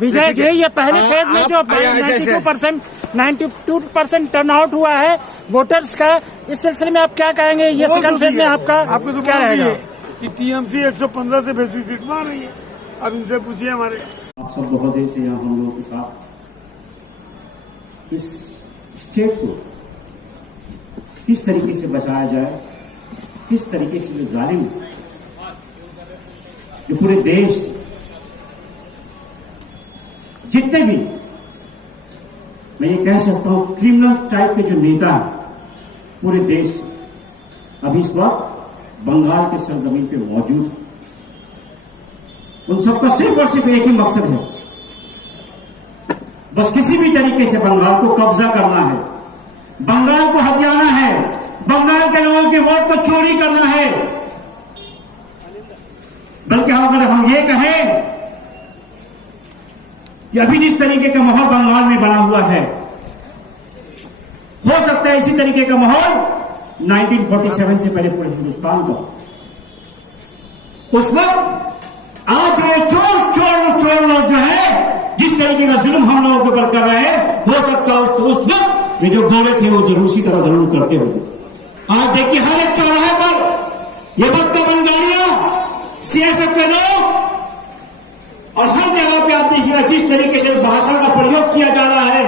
विजय जी, ये पहले फेज में जो 92% टर्नआउट हुआ है वोटर्स का, इस सिलसिले में आप क्या कहेंगे? ये सेकंड फेज में आपका आपको तो क्या रहेगा कि टीएमसी 115 से बेसी सीट मार रही है। अब इनसे पूछिए हमारे। आप सब बहुत देर से यहाँ हम लोगों के साथ इस स्टेट को किस तरीके से बचाया जाए, किस तरीके से जो जालिम जो पूरे देश जितने भी मैं ये कह सकता हूं क्रिमिनल टाइप के जो नेता हैं पूरे देश अभी इस वक्त बंगाल के सरजमीन पे मौजूद है। उन सबका सिर्फ और सिर्फ एक ही मकसद है, बस किसी भी तरीके से बंगाल को कब्जा करना है, बंगाल को हथियाना है, बंगाल के लोगों के वोट को चोरी करना है। बल्कि अगर हम ये कहें कि अभी जिस तरीके का माहौल बंगाल में बना हुआ है, हो सकता है इसी तरीके का माहौल 1947 से पहले पूरे हिंदुस्तान का। उस वक्त आज जो चोर लोग जो है जिस तरीके का जुल्म हम लोगों के ऊपर कर रहे हैं, हो सकता है उस वक्त ये जो गोरे थे वो जरूर उसी तरह जरूर करते होंगे। आज देखिए हर एक चौराहे पर ये बदतमीज गाड़ियां, सीएसएफ के लोग, और हर जगह पे आप देखिएगा जिस तरीके से भाषा का प्रयोग किया जा रहा है,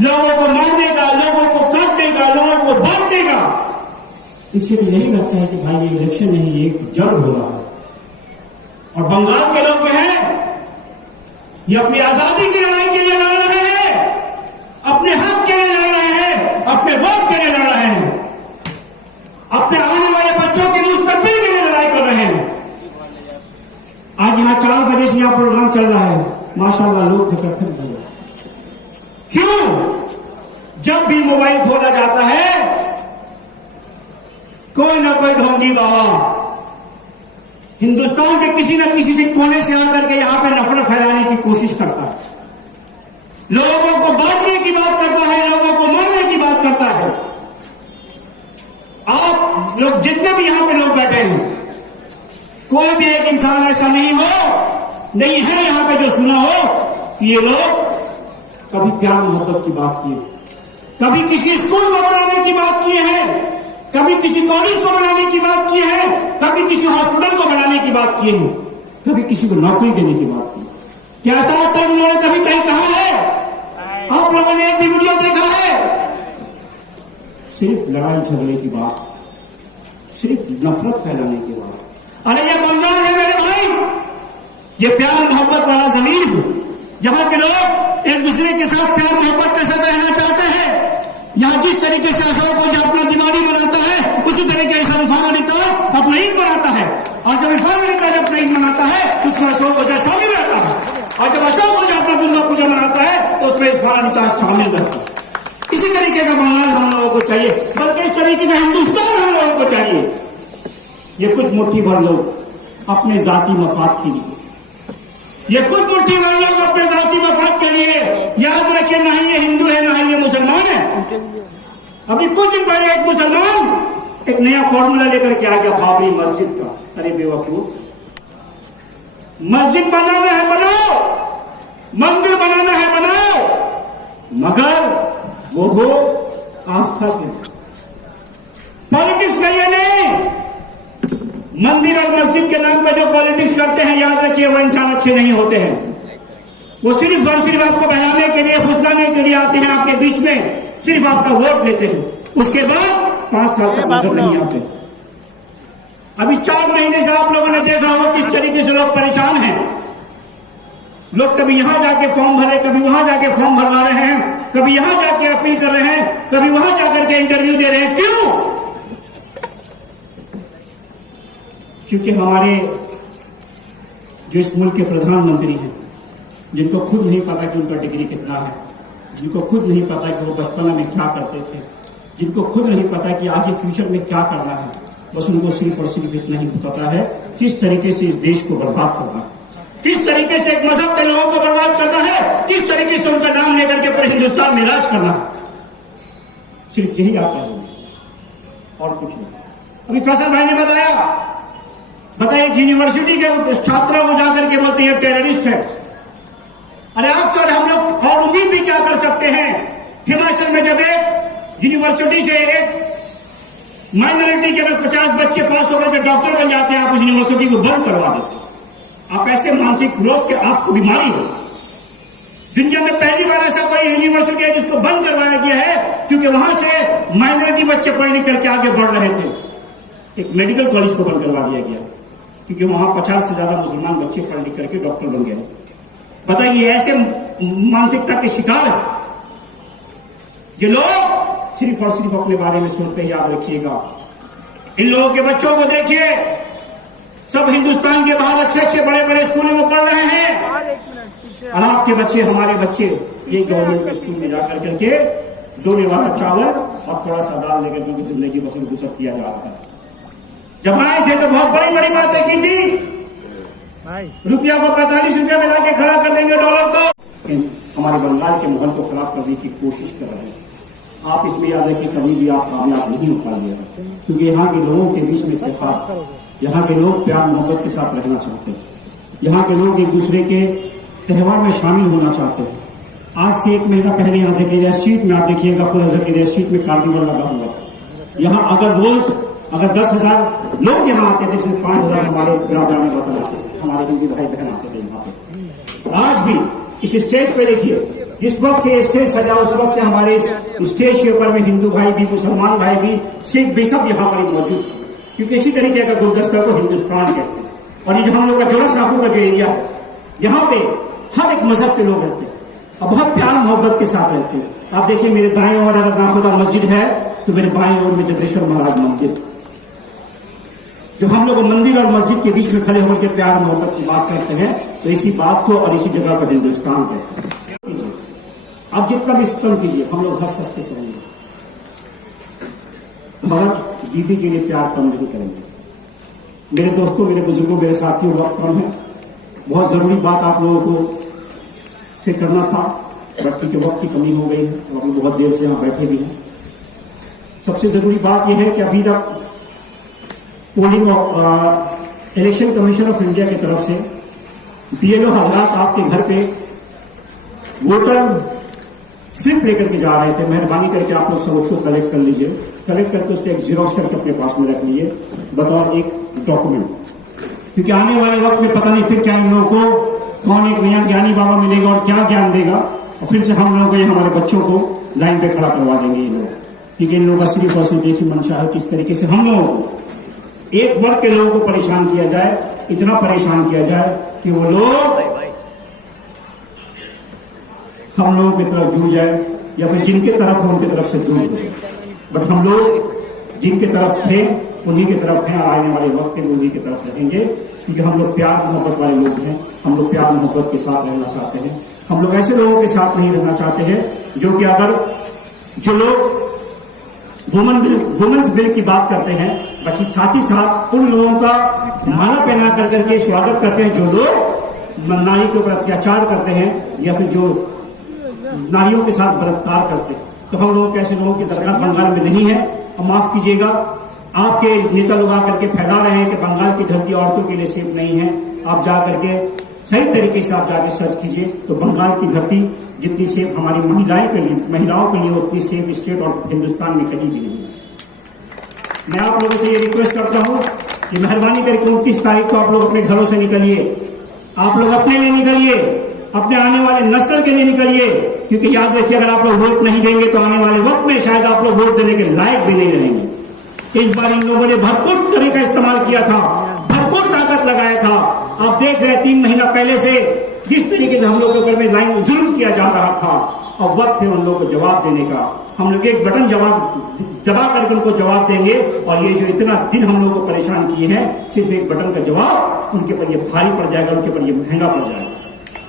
लोगों को मारने का, लोगों को काटने का, लोगों को बांटने का। इससे तो यही लगता है कि भाई ये इलेक्शन नहीं, ये एक जंग हो रहा है। और बंगाल के लोग जो है ये अपनी आजादी की लड़ाई के लिए लड़ रहे हैं, अपने हक के लिए लड़ रहे हैं, अपने वोट के लिए लड़ रहे हैं, अपने आने वाले बच्चों के मुस्तकबिल के लिए लड़ाई कर रहे हैं। आज यहां 4 बजे से यहां प्रोग्राम चल रहा है, माशाल्लाह लोग खचर हो गए। क्यों? जब भी मोबाइल खोला जाता है कोई ना कोई ढोंगी बाबा हिंदुस्तान के किसी न किसी कोने से आकर के यहां पे नफरत फैलाने की कोशिश करता है, लोगों को बांटने की बात करता है, लोगों को मारने की बात करता है। आप लोग जितने भी यहां पे लोग बैठे हैं, कोई भी एक इंसान ऐसा नहीं है यहां पे जो सुना हो कि ये लोग कभी प्यार मोहब्बत की बात किए, कभी किसी स्कूल को बनाने की बात किए हैं, कभी किसी कॉलेज को बनाने की बात की है, कभी किसी हॉस्पिटल को बनाने की बात की है, कभी किसी को नौकरी देने की बात की। क्या ऐसा लगता है उन्होंने कभी कहीं कहा है? आप लोगों ने एक भी वीडियो देखा है? सिर्फ लड़ाई झगड़े की बात, सिर्फ नफरत फैलाने की बात। अरे ये बंगाल है मेरे भाई, ये प्यार मोहब्बत वाला जमीन है, जहां के लोग एक दूसरे के साथ प्यार मोहब्बत के साथ रहना चाहते हैं। यहां जिस तरीके से अशोक ओझा अपना दिवाली मनाता है, उसी तरीके से इरफान अली ताज अपना ईद मनाता है, और जब इरफान अली ताज अपना ईद मनाता है उसमें अशोक ओझा शामिल रहता है, और जब अशोक ओझा अपना दुर्गा पूजा मनाता है तो उसमें इरफान अली ताज शामिल रहता है। इसी तरीके का बंगाल हम लोगों को चाहिए, बल्कि इस तरीके का हिंदुस्तान हम लोगों को चाहिए। ये कुछ मुट्ठी भर लोग अपने जाति मफाद के लिए, ये कुछ मुट्ठी भर लोग अपने जाति मफाद के लिए, याद रखें ना ही ये हिंदू है ना ही ये मुसलमान है। अभी कुछ दिन पहले एक मुसलमान एक नया फॉर्मूला लेकर के आ गया बाबरी मस्जिद का। अरे बेवकूफ, मस्जिद बनाना है बनाओ, मंदिर बनाना है बनाओ, मगर वो हो आस्था के, पॉलिटिक्स करिए नहीं। मंदिर और मस्जिद के नाम पर जो पॉलिटिक्स करते हैं, याद रखिए वो इंसान अच्छे नहीं होते हैं। वो सिर्फ और सिर्फ आपको बहलाने के लिए, फुसलाने के लिए आते हैं आपके बीच में, सिर्फ आपका वोट लेते हैं, उसके बाद 5 साल तक नजर नहीं आते। अभी 4 महीने से आप लोगों ने देखा होगा किस तरीके से लोग परेशान हैं। लोग कभी यहां जाके फॉर्म भरे, कभी वहां जाके फॉर्म भरवा रहे हैं, कभी यहां जाके अपील कर रहे हैं, कभी वहां जाकर के इंटरव्यू दे रहे हैं। क्यों? क्योंकि हमारे जो इस मुल्क के प्रधानमंत्री हैं, जिनको खुद नहीं पता कि उनका डिग्री कितना है, जिनको खुद नहीं पता कि वो बचपना में क्या करते थे, जिनको खुद नहीं पता कि आगे फ्यूचर में क्या करना है, बस उनको सिर्फ और सिर्फ इतना ही पता है किस तरीके से इस देश को बर्बाद करना है, किस तरीके से एक मजहब के लोगों को बर्बाद करना है, किस तरीके से उनका नाम लेकर के पूरे हिंदुस्तान में राज करना है। सिर्फ यही आप कहेंगे और कुछ नहीं। अभी फैसल भाई ने बताया यूनिवर्सिटी के छात्रों को जाकर के बोलते हैं टेररिस्ट है। अरे सकते हैं। हिमाचल में जब एक यूनिवर्सिटी से एक माइनॉरिटी के अगर 50 बच्चे पास हो गए तो डॉक्टर बन जाते हैं, आप उस यूनिवर्सिटी को बंद करवा देते हैं। आप ऐसे मानसिक रोग के आपको बीमारी हो। दुनिया में पहली बार ऐसा कोई यूनिवर्सिटी है जिसको बंद करवाया गया है, क्योंकि वहां से माइनॉरिटी बच्चे पढ़ लिख करके आगे बढ़ रहे थे। एक मेडिकल कॉलेज को बंद करवा दिया गया, क्योंकि वहां 50 से ज्यादा मुसलमान बच्चे पढ़ लिख करके डॉक्टर बन गए। बताइए, ऐसे मानसिकता के शिकार है ये लोग। सिर्फ और सिर्फ अपने बारे में सोचते हैं। याद रखिएगा, इन लोगों के बच्चों को देखिए, सब हिंदुस्तान के बाहर अच्छे अच्छे बड़े बड़े स्कूलों में पढ़ रहे हैं, और आपके बच्चे, हमारे बच्चे ये गवर्नमेंट के स्कूल में जाकर करके 2 निवाला चावल और थोड़ा सा दाल लेकर के उनकी जिंदगी बसर गुजर किया जा रहा है। जब आए थे तो बहुत बड़ी बड़ी बातें की थी, रुपया को 45 रुपया में लाके खड़ा कर देंगे डॉलर को। हमारे बंगाल के माहौल को खराब करने की कोशिश कर रहे हैं। आप इसमें याद रखिए, कभी भी आप कामयाब नहीं हो पाएंगे, क्योंकि यहाँ के लोगों के बीच में इत्तेफाक, यहाँ के लोग प्यार मोहब्बत के साथ रहना चाहते हैं। यहाँ के लोग एक दूसरे के त्योहार में शामिल होना चाहते हैं। आज से 1 महीना पहले यहाँ जकीरिया स्ट्रीट में आप देखिएगा, पूरा जकीरिया स्ट्रीट में कार्निवल लगा हुआ था। यहाँ अगर 10,000 लोग यहाँ आते थे, इसमें 5,000 हमारे बिरादरान में वतन आते थे, हमारे हिंदू भाई बहन आते थे यहाँ पे। आज भी इस स्टेज पे देखिए, जिस वक्त से स्टेज सजा उस वक्त से हमारे स्टेज के ऊपर में हिंदू भाई भी, मुसलमान भाई भी, सिख भी, सब यहाँ पर मौजूद है, क्योंकि इसी तरीके का गुलदस्ता को हिंदुस्तान कहते हैं। और ये जो हम लोग का जोड़ा साहू का जो एरिया है, यहाँ पे हर एक मजहब के लोग रहते हैं और बहुत प्यार मोहब्बत के साथ रहते हैं। आप देखिए, मेरे दाएं ओर अगर नाखुदा मस्जिद है तो मेरे बाएं ओर में चंद्रेश्वर महाराज मंदिर। जब हम लोग मंदिर और मस्जिद के बीच में खड़े होकर प्यार मोहब्बत की बात करते हैं, तो इसी बात को और इसी जगह पर हिंदुस्तान कहते हैं। आप जितना भी स्तम कीजिए, हम लोग हंस हंस के सहेंगे, मगर दीदी के लिए प्यार कम नहीं करेंगे। मेरे दोस्तों, मेरे बुजुर्गों, मेरे साथियों, वक्त कम है। बहुत जरूरी बात आप लोगों को से करना था, बट के वक्त की कमी हो गई है और अभी बहुत देर से यहाँ बैठे भी हैं। सबसे जरूरी बात यह है कि अभी तक polling election commission of India की तरफ से BLO हजरात आपके घर पे वोटर स्लिप लेकर के जा रहे थे। मेहरबानी करके आप लोग सब उसको कलेक्ट कर लीजिए, कलेक्ट करके उसके एक जीरोक्स करके अपने पास में रख लीजिए बतौर एक डॉक्यूमेंट, क्योंकि आने वाले वक्त में पता नहीं फिर क्या इन लोगों को कौन एक नया ज्ञानी बाबा मिलेगा और क्या ज्ञान देगा, और फिर से हम लोगों को, हमारे बच्चों को लाइन पे खड़ा करवा देंगे ये लोग। क्योंकि इन लोगों का सिर्फ और सिर्फ एक ही मंशा है, किस तरीके से हम लोगों को, एक वर्ग के लोगों को परेशान किया जाए, इतना परेशान किया जाए कि वो लोग हम लोगों की तरफ जुड़ जाए, या फिर जिनके तरफ हो उनकी तरफ से दूर हो जाए। बट हम लोग जिनके तरफ थे उन्हीं की तरफ हैं, और आने वाले वक्त में उन्हीं की तरफ रहेंगे, क्योंकि हम लोग प्यार मोहब्बत वाले लोग हैं। हम लोग प्यार मोहब्बत के साथ रहना चाहते हैं। हम लोग ऐसे लोगों के साथ नहीं रहना चाहते हैं जो कि अगर जो लोग वुमेन्स बिल की बात करते हैं, बाकी साथ ही साथ उन लोगों का माला पहना कर करके स्वागत करते हैं जो लोग नारी के ऊपर अत्याचार करते हैं या फिर जो नारियों के साथ बलात्कार करते हैं। तो हम लोग ऐसे लोगों की दरगाह बंगाल में नहीं है। और माफ कीजिएगा, आपके नेता लोग आकर के फैला रहे हैं कि बंगाल की धरती औरतों के लिए सेफ नहीं है। आप जा करके सही तरीके से आप जाके सर्च कीजिए, तो बंगाल की धरती जितनी सेफ हमारी महिलाओं के लिए उतनी सेफ स्टेट और हिंदुस्तान में कहीं भी नहीं है। मैं आप लोगों से ये रिक्वेस्ट करता हूं कि मेहरबानी करके 29 तारीख को आप लोग अपने घरों से निकलिए। आप लोग अपने लिए निकलिए, अपने आने वाले नस्ल के लिए निकलिए, क्योंकि याद रखिए, अगर आप लोग वोट नहीं देंगे तो आने वाले वक्त में शायद आप लोग वोट देने के लायक भी नहीं रहेंगे। इस बार इन लोगों ने भरपूर तरीका इस्तेमाल किया था, भरपूर ताकत लगाया था। आप देख रहे हैं 3 महीना पहले से जिस तरीके से हम लोग के ऊपर में लाइन जुल्म किया जा रहा था, और वक्त है उन लोगों को जवाब देने का। हम लोग एक बटन दबा करके उनको जवाब देंगे, और ये जो इतना दिन हम लोग को परेशान किए हैं, सिर्फ एक बटन का जवाब उनके पर ये भारी पड़ जाएगा, उनके पर ये महंगा पड़ जाएगा।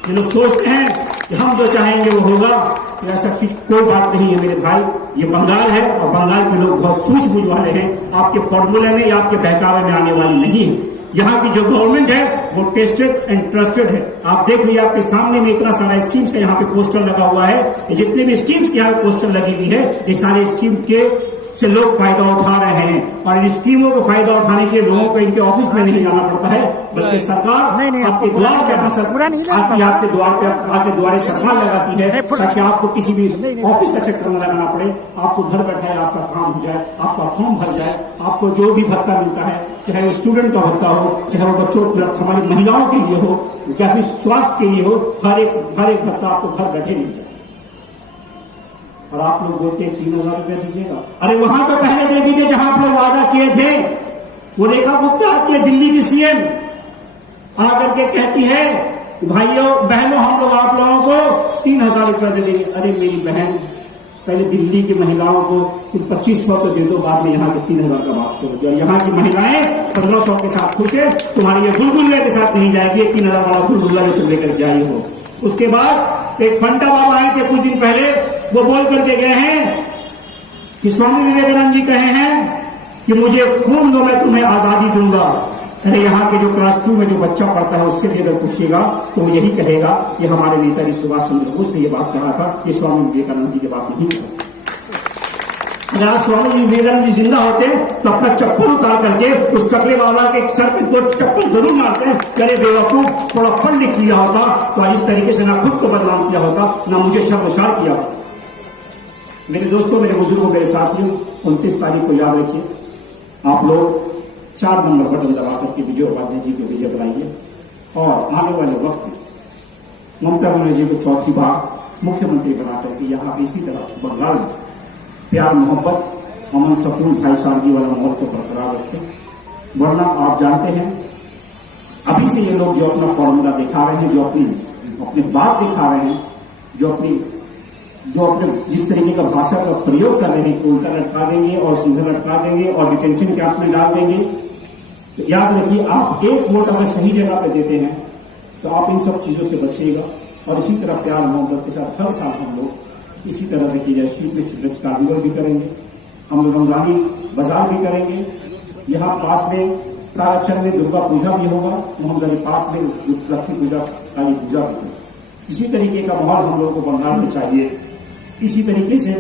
ये लोग सोचते हैं कि हम जो चाहेंगे वो होगा, तो ऐसा कोई बात नहीं है मेरे भाई। ये बंगाल है और बंगाल के लोग बहुत सूझबूझ वाले हैं, आपके फॉर्मूले में या आपके बहकावे में आने वाली नहीं है। यहाँ की जो गवर्नमेंट है वो टेस्टेड एंड ट्रस्टेड है। आप देख लीजिए, आपके सामने में इतना सारा स्कीम्स का यहाँ पे पोस्टर लगा हुआ है। जितने भी स्कीम्स के यहाँ पोस्टर लगी हुई है, ये सारे स्कीम के से लोग फायदा उठा रहे हैं और इन स्कीमों का फायदा उठाने के लिए लोगों को इनके ऑफिस में नहीं जाना पड़ता है, बल्कि सरकार नहीं, आपके द्वार पे आपके द्वार पे आपके द्वारे सरकार लगाती है ताकि आपको किसी भी ऑफिस का चक्कर न लगाना पड़े। आपको घर बैठाए आपका काम हो जाए, आपका फॉर्म भर जाए, आपको जो भी भत्ता मिलता है, चाहे वो स्टूडेंट का भत्ता हो, चाहे वो बच्चों हमारी महिलाओं के लिए हो या फिर स्वास्थ्य के लिए हो, हर एक भत्ता आपको घर बैठे मिल जाए। और आप लोग बोलते हैं 3,000 रुपया दीजिएगा, अरे वहां तो पहले दे दीजिए जहां आप लोग वादा किए थे। वो रेखा गुप्ता आती है दिल्ली की सीएम, आकर के कहती है भाइयों बहनों हम लोग आप लोगों को 3,000 रुपया दे देंगे। अरे मेरी बहन, पहले दिल्ली की महिलाओं को 2500 तो दे दो, बाद में यहाँ के 3,000 का बात करोगे। और यहाँ की महिलाएं 1500 के साथ खुश है, तुम्हारी ये गुलगुल्ले के साथ नहीं जाएगी, 3,000 वाला गुलगुल्ला जो तुम लेकर जाए हो। उसके बाद एक फंटा बाबा आए थे कुछ दिन पहले, वो बोल करके गए हैं कि स्वामी विवेकानंद जी कहे हैं कि मुझे खून दो मैं तुम्हें आजादी दूंगा। अरे यहाँ के जो क्लास 2 में जो बच्चा पढ़ता है उससे भी अगर पूछिएगा तो वो यही कहेगा कि हमारे नेताजी सुभाष चंद्र बोस ने ये बात कहा था, ये स्वामी विवेकानंद जी की बात नहीं कहा। अगर आज स्वामी विवेकानंद जी जिंदा होते तो अपना चप्पल उतार करके उस टकले बाबा के सर पे 2 चप्पल जरूर मारते। अरे बेवकूफ, थोड़ा पढ़ लिख लिया होता तो इस तरीके से ना खुद को बदनाम किया होता, ना मुझे शर्मसार किया होता। मेरे दोस्तों, मेरे बुजुर्गों, मेरे साथियों, 29 तारीख को याद रखिए, आप लोग 4 नंबर बटन दबा करके विजय उपाध्याय जी को विजय बनाइए और आने वाले वक्त में ममता बनर्जी को 4थी बार मुख्यमंत्री बना करके यहाँ इसी तरह बंगाल में प्यार मोहब्बत अमन सकून भाईचारगी वाला माहौल को बरकरार रखें। वरना आप जानते हैं अभी से ये लोग जो अपना फॉर्मूला दिखा रहे हैं, जो अपने बात दिखा रहे हैं, जो अपने जिस तरीके का भाषा का प्रयोग कर रहे हैं, उल्टा लटका देंगे और सीधा लटका देंगे और डिटेंशन कैंप में डाल देंगे। तो याद रखिए, आप एक वोट अगर सही जगह पे देते हैं तो आप इन सब चीजों से बचिएगा। और इसी तरह प्यार मोहब्बत के साथ हर साल हम लोग इसी तरह से की जाए। स्ट्रीट में चिल्ड्रंस कार्निवल भी करेंगे, हम लोग रमजानी बाजार भी करेंगे, यहाँ पास में ताराचंद में दुर्गा पूजा भी होगा, मोहम्मद अली पार्क में लक्ष्मी पूजा, काली पूजा भी होगी। इसी तरीके का माहौल हम लोग को बंगाल में चाहिए। इसी तरीके से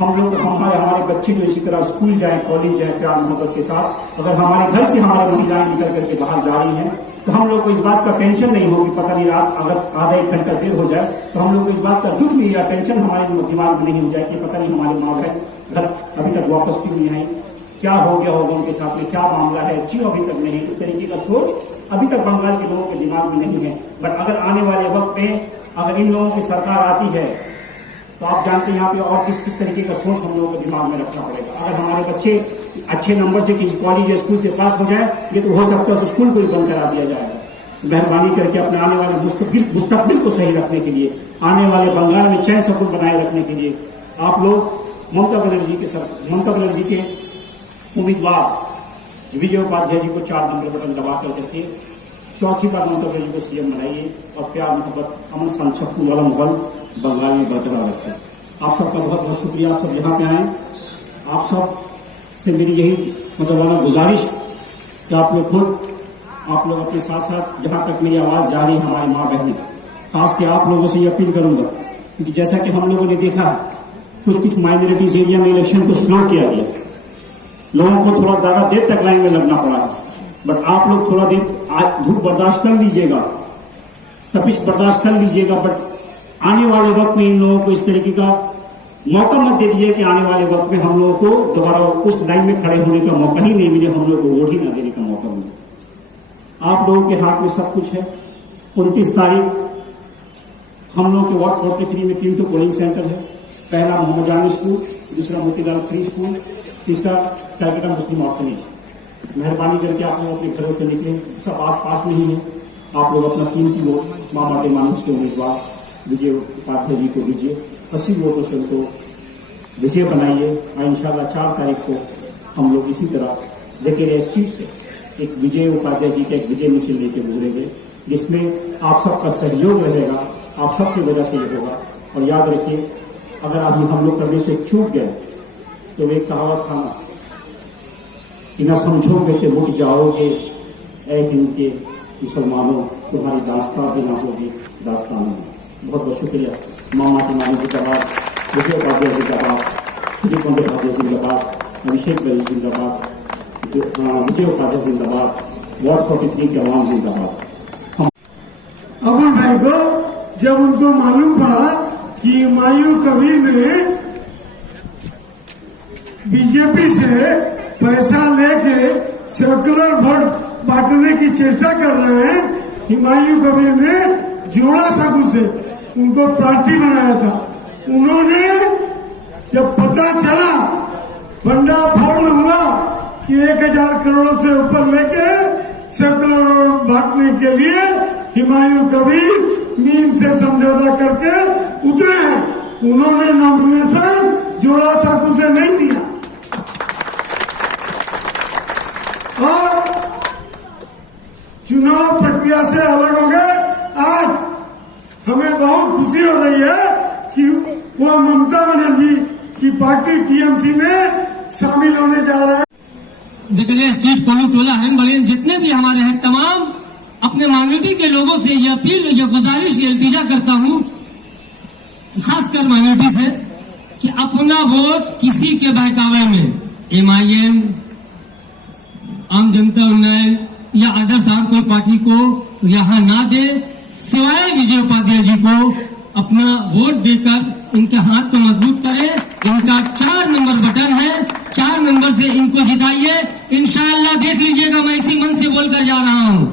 हम लोग हमारे बच्चे जो इसी तरह स्कूल जाए, कॉलेज जाए प्यार मोहब्बत के साथ। अगर हमारे घर से हमारी महिलाएं निकल करके बाहर जा रही हैं तो हम लोग को इस बात का टेंशन नहीं होगी, पता नहीं रात अगर आधा 1 घंटा देर हो जाए तो हम लोग को इस बात का दुख भी या टेंशन हमारे दिमाग में नहीं हो जाए कि पता नहीं हमारे माँ बहन घर अभी तक वापस क्यों नहीं आई, क्या हो गया होगा उनके साथ में, क्या मामला है, क्यों अभी तक नहीं। इस तरीके का सोच अभी तक बंगाल के लोगों के दिमाग में नहीं है। बट अगर आने वाले वक्त में अगर इन लोगों की सरकार आती है तो आप जानते हैं यहाँ पे और किस तरीके का सोच हम लोगों को दिमाग में रखना पड़ेगा। अगर हमारे बच्चे अच्छे नंबर से किसी कॉलेज या स्कूल से पास हो जाए, ये तो हो सकता है उस स्कूल को ही बंद करा दिया जाएगा। मेहरबानी करके अपने आने वाले मुस्तकबिल को सही रखने के लिए, आने वाले बंगाल में चैन सुकून बनाए रखने के लिए आप लोग ममता बनर्जी के उम्मीदवार विजय उपाध्याय जी को 4 नंबर बटन दबा कर करके 4थी बार ममता बनर्जी को सीएम बनाइए और प्यार मोहब्बत अमन शांति वाला माहौल बंगाल में बरकरार रखें। आप सबका बहुत बहुत शुक्रिया, आप सब यहाँ पे आए। आप सब से मेरी यही मतलब गुजारिश कि आप लोग अपने साथ साथ जहाँ तक मेरी आवाज जा रही है हमारी माँ बहनें, खास के आप लोगों से ये अपील करूंगा क्योंकि जैसा कि हम लोगों ने देखा है कुछ माइनॉरिटीज एरिया में इलेक्शन को स्लो किया गया, लोगों को थोड़ा ज्यादा देर तक लाइन में लगना पड़ा। बट आप लोग थोड़ा देर धूप बर्दाश्त कर लीजिएगा, तपिश बर्दाश्त कर लीजिएगा। बट आने वाले वक्त में इन लोगों को इस तरीके का मौका मत दे दीजिए कि आने वाले वक्त में हम लोगों को दोबारा उस लाइन में खड़े होने का मौका ही नहीं मिले, हम लोगों को वोट ही ना देने का मौका मिले। आप लोगों के हाथ में सब कुछ है। 29 तारीख हम लोग के वार्ड 43 में 3 पोलिंग सेंटर है। पहला मोहम्मद जानी स्कूल, दूसरा मोतीलाल फ्री स्कूल, तीसरा कैलकाटा मुस्लिम ऑर्फनेज। मेहरबानी करके आप लोग अपने घरों से निकले, सब आस पास में ही है। आप लोग अपना कीमती वोट माँ बाटे मानुष के उम्मीदवार विजय उपाध्याय जी को दीजिए, 80 वोटों से उनको विजय बनाइए। और इंशाल्लाह 4 तारीख को हम लोग इसी तरह जकेरिया स्ट्रीट से एक विजय उपाध्याय जी का एक विजय मिशन लेके गुजरेंगे, जिसमें आप सबका सहयोग रहेगा, आप सबकी वजह से ये होगा। और याद रखिए, अगर अभी हम लोग करने से चूक गए तो एक कहावत था ना कि न समझोगे तो मुट जाओगे, ऐ दिन के मुसलमानों तुम्हारी दास्तां भी ना होगी दास्तानों। बहुत बहुत शुक्रिया। मामा के मानी जी का बात, विजय उपाध्याय जी का बात, श्री पंडित उपाध्याय जी का बात। अभिषेक बैरी जिंदाबाद, विजय उपाध्याय जिंदाबाद, वार्ड 43 के अवाम जिंदाबाद। अबुल भाई को जब उनको मालूम पड़ा कि हुमायूं कबीर ने बीजेपी से पैसा लेके सर्कुलर वोट बांटने की चेष्टा कर रहे हैं, हुमायूं कबीर ने जोड़ा साकू से उनको प्रार्थी बनाया था। उन्होंने जब पता चला, बंडा फोड़ हुआ कि 1000 करोड़ से ऊपर लेके सर्कुलर वोट बांटने के लिए हुमायूं कबीर नीम से समझौता करके उतरे हैं। उन्होंने नॉमिनेशन जोड़ा साकू से नहीं दिया। और चुनाव प्रक्रिया से अलग हो गए। आज हमें बहुत खुशी हो रही है कि वो ममता बनर्जी की पार्टी टीएमसी में शामिल होने जा रहा है। जकरिया स्ट्रीट, कोलू टोला, हरिन जितने भी हमारे हैं, तमाम अपने माइनॉरिटी के लोगों से ये अपील, ये गुजारिश, ये इल्तिजा करता हूं, खासकर माइनॉरिटी से, कि अपना वोट किसी के बहकावे में, MIM, आम जनता उन्नयन या अदर्स और कोई पार्टी को यहां ना दे, सिवाय विजय उपाध्याय जी को अपना वोट देकर इनके हाथ को मजबूत करें। इनका 4 नंबर बटन है, 4 नंबर से इनको जिताइए। इंशाअल्लाह देख लीजिएगा, मैं इसी मन से बोलकर जा रहा हूं,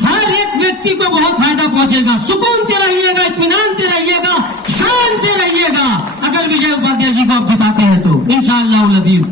हर एक व्यक्ति को बहुत फायदा पहुंचेगा। सुकून से रहिएगा, इत्मीनान से रहिएगा, शान से रहिएगा, अगर विजय उपाध्याय जी को आप जिताते हैं तो इंशाअल्लाह अज़ीज।